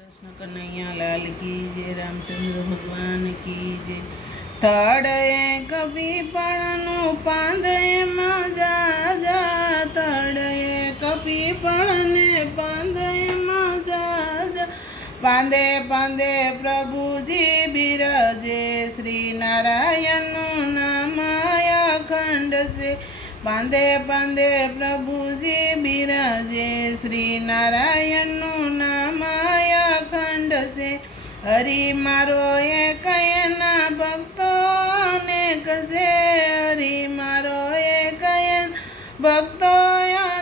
कृष्ण कन्हैया लाल की जय, रामचंद्र भगवान की जय। तड़े कभी पड़नु पांदे मजा जा, तड़े कभी पड़ने पांदे मजा जा। पांदे पांदे प्रभु जी बिराजे, श्री नारायण नाम अखंड से। पांदे पांदे प्रभु जी बिराजे, श्री नारायण नाम अखंड से। हरि मारो एक एना भक्तो ने कसे, हरि मारो एक भक्तो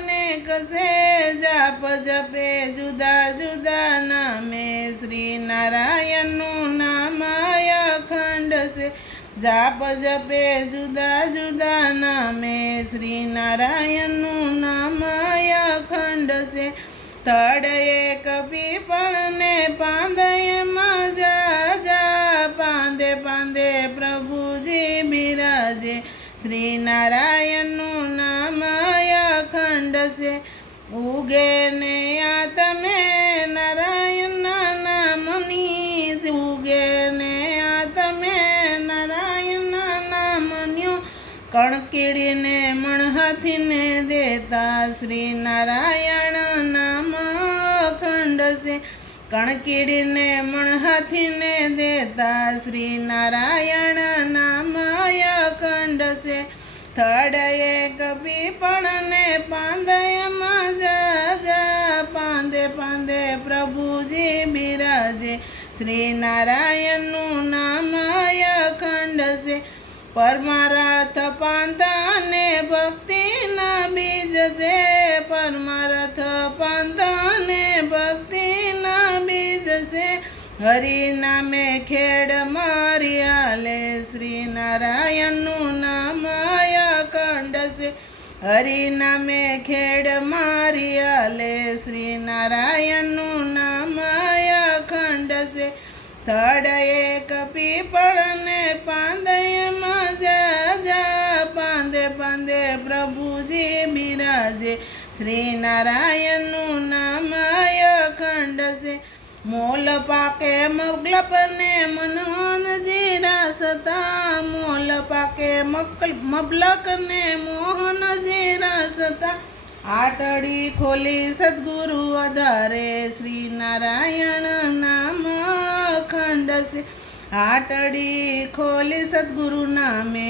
ने कसे। जाप जपे जुदा जुदा नामे, श्री नारायण नाम अखंड से। जाप जपे जुदा जुदा नामे, श्री नारायण नाम अखंड से। तड़े कभी पड़ने पांदे मजा जा, पांदे पांदे प्रभु जी बिराजे, श्री नारायण नाम अखंड से। उगे ने आत्मे नारायण नामनी, उगे ने आत्मे नारायण नामन्यो। कणकीड़ी ने मणहाथी ने देता, श्री नारायण नाम अखंड से। कणकीड़ी ने मणहाथी ने देता, श्री नारायण नाम अखंड से। थड़े कभी पड़ने पांदे मजा जा, पांदे पांदे प्रभु जी बिराजे, श्री नारायण नाम अखंड से। परमारथ पांता ने भक्ति न बीज से, परमारथ पांता ने भक्ति न बीज से। हरि नामे खेड़ मारियाले, श्री नारायण नाम अखंड से। हरि नामे खेड़ मारियाले, श्री नारायण नाम अखंड से। थड़े कपी पड़ने पांदे मजा जा, पांदे पांदे प्रभु जी बिराजे, श्री नारायण नाम अखंड से। मोल पाके मबलपने मनोहन जीरा सता, मोल पाके मबलक ने मोहन जीरा सता। आटड़ी खोली सद्गुरु आधारे, श्री नारायण नाम अखंड से। आटड़ी खोली सद्गुरु नामे,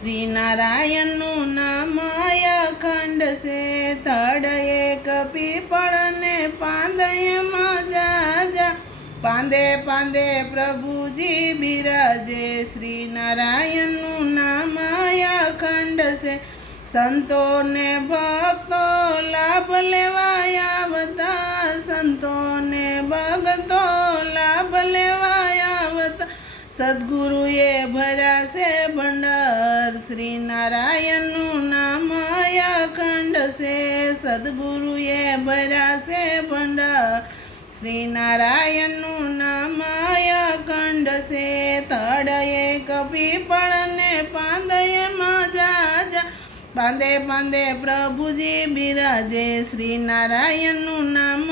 श्री नारायण नाम अखंड से। तड़े कपी पड़ने पांदे मजा जा, पांदे पांदे प्रभु जी बिराजे, श्री नारायण नाम अखंड से। संतों ने भक्तों लाभ लेवाया बता, संतों ने भक्तों लाभ लेवाया बता। सद्गुरु ये भरा से भंडार, श्री नारायण नाम अखंड से। सद्गुरु ये भरा से भंडार, श्री नारायण नाम अखंड से। तड़े कभी पड़ने पांदे मजा जा, पांदे पांदे प्रभु जी बिराजे, श्री नारायण नाम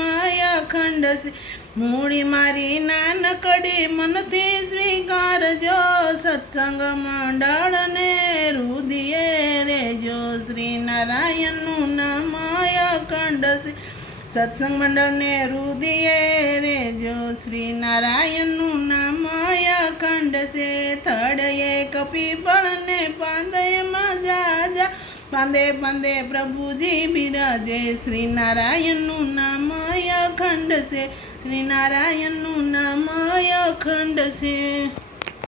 अखंड से। मूड़ी मारी नानकड़ी मनथी स्वीकारजो, सत्संग मंडल ने हृदय रेजो, श्री नारायण नाम अखंड से। सत्संग मंडल ने हृदय रेजो, श्री नारायण नाम अखंड से। थड़े कपी पड़ने पांदे मजा जा, पांदे पांदे प्रभु जी बिराजे, श्री नारायण नाम अखंड से, श्री नारायण नाम अखंड से।